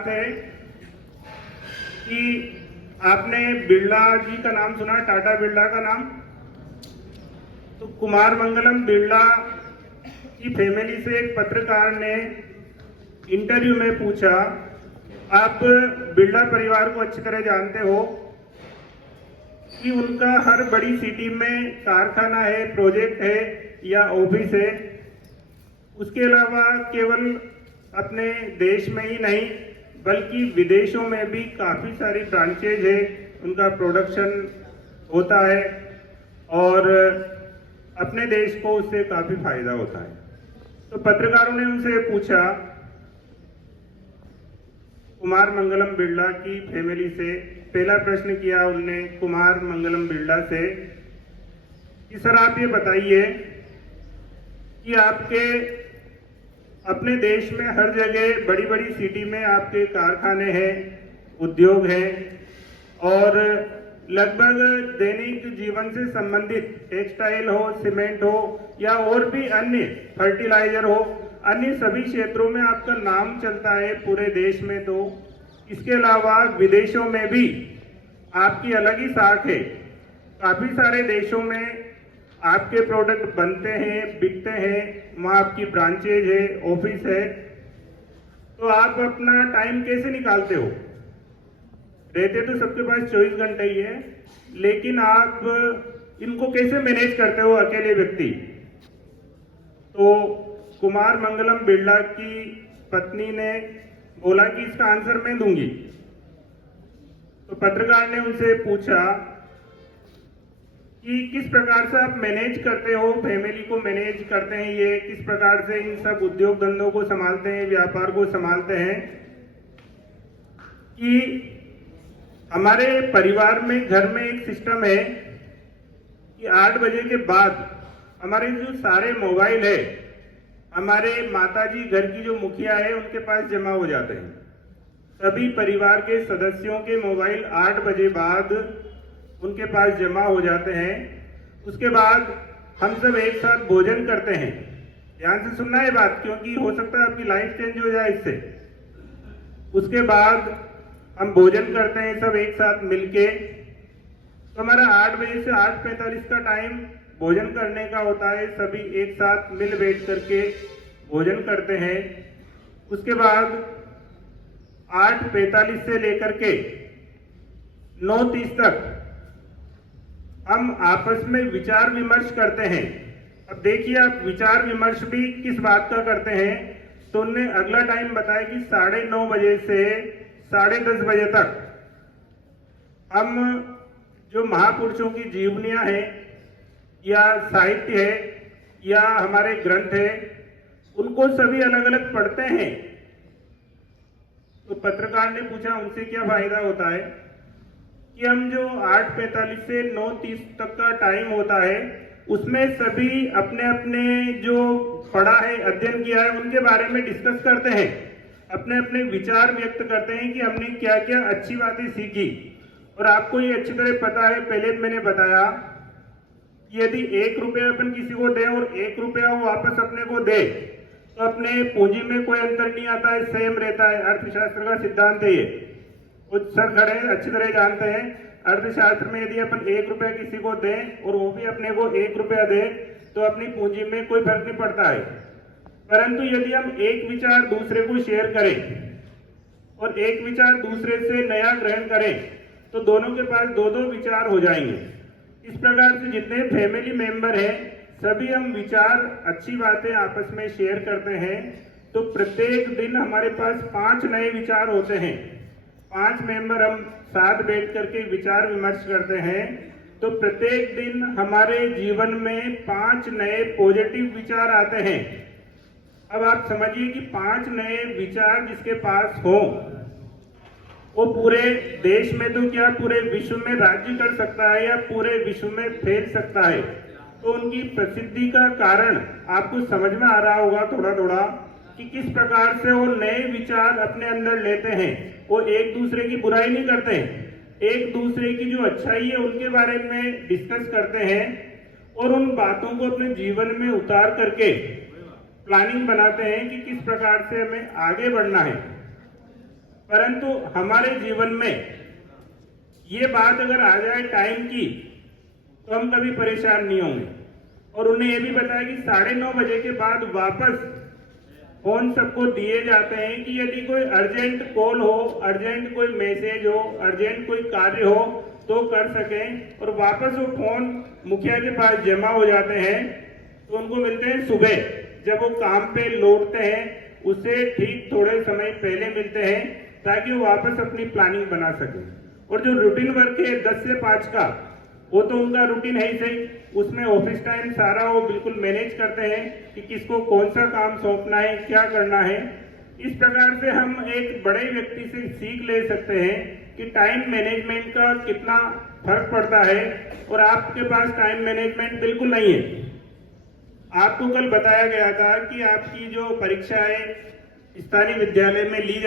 बात है कि आपने बिरला जी का नाम सुना, टाटा बिरला का नाम। तो कुमार मंगलम बिरला की फैमिली से एक पत्रकार ने इंटरव्यू में पूछा, आप बिरला परिवार को अच्छी तरह जानते हो कि उनका हर बड़ी सिटी में कारखाना है, प्रोजेक्ट है या ऑफिस है। उसके अलावा केवल अपने देश में ही नहीं बल्कि विदेशों में भी काफ़ी सारी ब्रांचेज है, उनका प्रोडक्शन होता है और अपने देश को उससे काफ़ी फायदा होता है। तो पत्रकारों ने उनसे पूछा, कुमार मंगलम बिरला की फैमिली से पहला प्रश्न किया उनने कुमार मंगलम बिरला से कि सर आप ये बताइए कि आपके अपने देश में हर जगह बड़ी बड़ी सिटी में आपके कारखाने हैं, उद्योग हैं और लगभग दैनिक जीवन से संबंधित टेक्सटाइल हो, सीमेंट हो या और भी अन्य फर्टिलाइजर हो, अन्य सभी क्षेत्रों में आपका नाम चलता है पूरे देश में। तो इसके अलावा विदेशों में भी आपकी अलग ही साख है, काफ़ी सारे देशों में आपके प्रोडक्ट बनते हैं, बिकते हैं, वहाँ आपकी ब्रांचेज है, ऑफिस है। तो आप अपना टाइम कैसे निकालते हो? रहते तो सबके पास 24 घंटे ही है, लेकिन आप इनको कैसे मैनेज करते हो अकेले व्यक्ति? तो कुमार मंगलम बिरला की पत्नी ने बोला कि इसका आंसर मैं दूंगी। तो पत्रकार ने उनसे पूछा कि किस प्रकार से आप मैनेज करते हो, फैमिली को मैनेज करते हैं, ये किस प्रकार से इन सब उद्योग धंधों को संभालते हैं, व्यापार को संभालते हैं। कि हमारे परिवार में, घर में एक सिस्टम है कि 8 बजे के बाद हमारे जो सारे मोबाइल है, हमारे माताजी घर की जो मुखिया है उनके पास जमा हो जाते हैं। सभी परिवार के सदस्यों के मोबाइल 8 बजे बाद उनके पास जमा हो जाते हैं। उसके बाद हम सब एक साथ भोजन करते हैं। ध्यान से सुनना है बात, क्योंकि हो सकता है आपकी लाइफ चेंज हो जाए इससे। उसके बाद हम भोजन करते हैं सब एक साथ मिलके। तो हमारा 8 बजे से 8:45 का टाइम भोजन करने का होता है। सभी एक साथ मिल बैठ करके भोजन करते हैं। उसके बाद 8:45 से लेकर के 9:30 तक हम आपस में विचार विमर्श करते हैं। अब देखिए आप विचार विमर्श भी किस बात का करते हैं। तो उन्होंने अगला टाइम बताया कि 9:30 बजे से 10:30 बजे तक हम जो महापुरुषों की जीवनियां हैं या साहित्य है या हमारे ग्रंथ है, उनको सभी अलग अलग पढ़ते हैं। तो पत्रकार ने पूछा उनसे क्या फायदा होता है कि हम जो 8:45 से 9:30 तक का टाइम होता है उसमें सभी अपने अपने जो पढ़ा है, अध्ययन किया है, उनके बारे में डिस्कस करते हैं, अपने अपने विचार व्यक्त करते हैं कि हमने क्या क्या अच्छी बातें सीखी। और आपको ये अच्छी तरह पता है, पहले मैंने बताया कि यदि 1 रुपया अपन किसी को दे और 1 रुपया वो वापस अपने को दे तो अपने पूंजी में कोई अंतर नहीं आता है, सेम रहता है। अर्थशास्त्र का सिद्धांत है ये। कुछ सर खड़े अच्छी तरह जानते हैं अर्थशास्त्र में, यदि अपन 1 रुपया किसी को दें और वो भी अपने को 1 रुपया दे तो अपनी पूंजी में कोई फर्क नहीं पड़ता है। परंतु यदि हम एक विचार दूसरे को शेयर करें और एक विचार दूसरे से नया ग्रहण करें तो दोनों के पास 2-2 विचार हो जाएंगे। इस प्रकार से जितने फैमिली मेंबर हैं सभी हम विचार, अच्छी बातें आपस में शेयर करते हैं। तो प्रत्येक दिन हमारे पास 5 नए विचार होते हैं। 5 मेंबर हम साथ बैठ करके विचार विमर्श करते हैं। तो प्रत्येक दिन हमारे जीवन में 5 नए पॉजिटिव विचार आते हैं। अब आप समझिए कि 5 नए विचार जिसके पास हो वो पूरे देश में तो क्या पूरे विश्व में राज्य कर सकता है या पूरे विश्व में फैल सकता है। तो उनकी प्रसिद्धि का कारण आपको समझ में आ रहा होगा थोड़ा थोड़ा कि किस प्रकार से वो नए विचार अपने अंदर लेते हैं। वो एक दूसरे की बुराई नहीं करते हैं, एक दूसरे की जो अच्छाई है उनके बारे में डिस्कस करते हैं और उन बातों को अपने जीवन में उतार करके प्लानिंग बनाते हैं कि किस प्रकार से हमें आगे बढ़ना है। परंतु हमारे जीवन में ये बात अगर आ जाए टाइम की तो हम कभी परेशान नहीं होंगे। और उन्हें ये भी बताया कि 9:30 बजे के बाद वापस फोन सबको दिए जाते हैं कि यदि कोई अर्जेंट कॉल हो, अर्जेंट कोई मैसेज हो, अर्जेंट कोई कार्य हो तो कर सकें। और वापस वो फोन मुखिया के पास जमा हो जाते हैं तो उनको मिलते हैं सुबह, जब वो काम पे लौटते हैं उससे ठीक थोड़े समय पहले मिलते हैं ताकि वो वापस अपनी प्लानिंग बना सके। और जो रूटीन वर्क है 10 से 5 का, वो तो उनका रूटीन है ही सही, उसमें ऑफिस टाइम सारा वो बिल्कुल मैनेज करते हैं कि किसको कौन सा काम सौंपना है, क्या करना है। इस प्रकार से हम एक बड़े व्यक्ति से सीख ले सकते हैं कि टाइम मैनेजमेंट का कितना फर्क पड़ता है। और आपके पास टाइम मैनेजमेंट बिल्कुल नहीं है। आपको कल बताया गया था कि आपकी जो परीक्षा है स्थानीय विद्यालय में ली